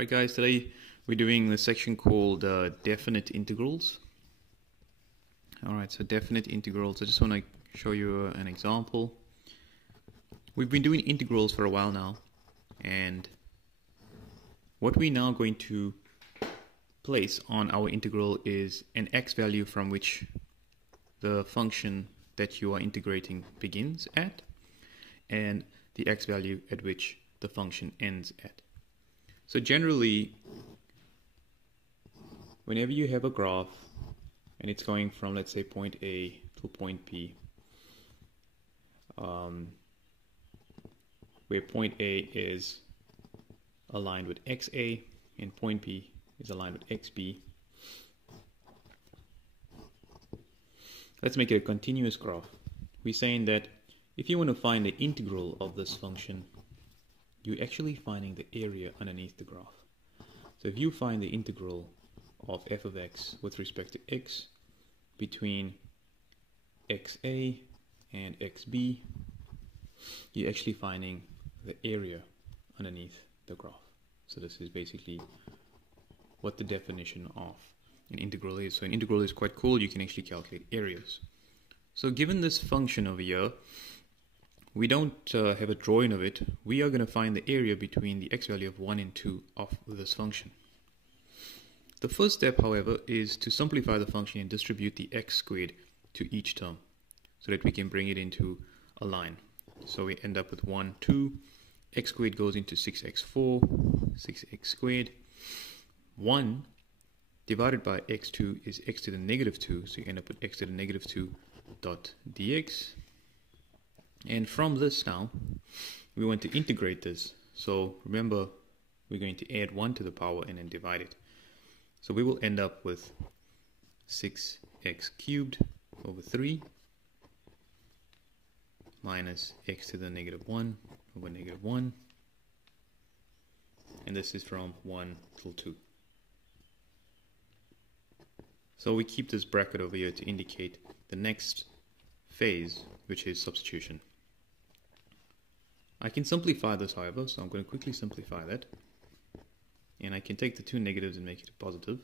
Alright guys, today we're doing the section called definite integrals. Alright, so definite integrals, I just want to show you an example. We've been doing integrals for a while now, and what we're now going to place on our integral is an x value from which the function that you are integrating begins at, and the x value at which the function ends at. So generally, whenever you have a graph and it's going from, let's say, point A to point B, where point A is aligned with XA and point B is aligned with XB, let's make it a continuous graph. We're saying that if you want to find the integral of this function, you're actually finding the area underneath the graph. So if you find the integral of f of x with respect to x between xa and xb, you're actually finding the area underneath the graph. So this is basically what the definition of an integral is. So an integral is quite cool. You can actually calculate areas. So given this function over here, we don't have a drawing of it. We are going to find the area between the x value of 1 and 2 of this function. The first step, however, is to simplify the function and distribute the x squared to each term so that we can bring it into a line. So we end up with 1, 2, x squared goes into 6x4, 6x squared. 1 divided by x2 is x to the negative 2, so you end up with x to the negative 2 dot dx. And from this now, we want to integrate this. So remember, we're going to add 1 to the power and then divide it. So we will end up with 6x cubed over 3 minus x to the negative 1 over negative 1. And this is from 1 till 2. So we keep this bracket over here to indicate the next phase, which is substitution. I can simplify this, however, so I'm going to quickly simplify that. And I can take the two negatives and make it a positive.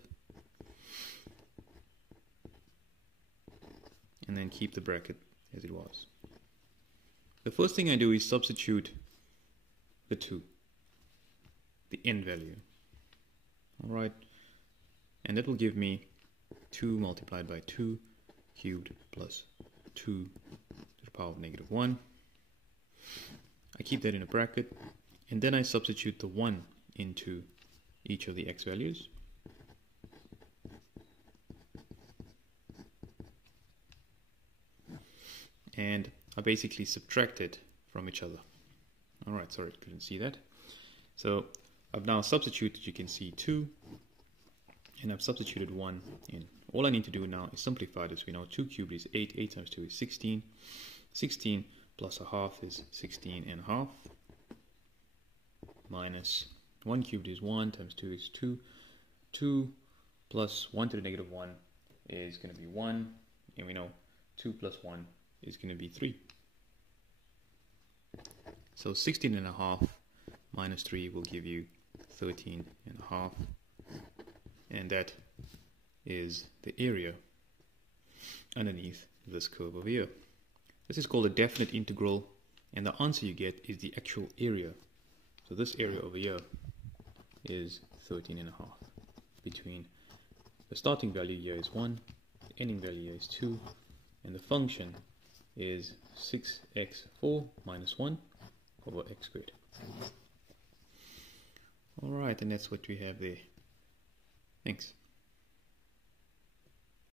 And then keep the bracket as it was. The first thing I do is substitute the 2, the end value. Alright, and that will give me 2 multiplied by 2 cubed plus 2 to the power of negative 1. I keep that in a bracket, and then I substitute the 1 into each of the x values. And I basically subtract it from each other. Alright, sorry, I couldn't see that. So I've now substituted, you can see 2, and I've substituted 1 in. All I need to do now is simplify this. We know 2 cubed is 8, 8 times 2 is 16, 16 plus a half is 16 and a half, minus 1 cubed is 1 times 2 is 2, 2 plus 1 to the negative 1 is going to be 1, and we know 2 plus 1 is going to be 3. So 16 and a half minus 3 will give you 13 and a half, and that is the area underneath this curve over here. This is called a definite integral, and the answer you get is the actual area. So this area over here is 13 and a half between the starting value here is 1, the ending value here is 2, and the function is 6x4 minus 1 over x squared. Alright, and that's what we have there. Thanks.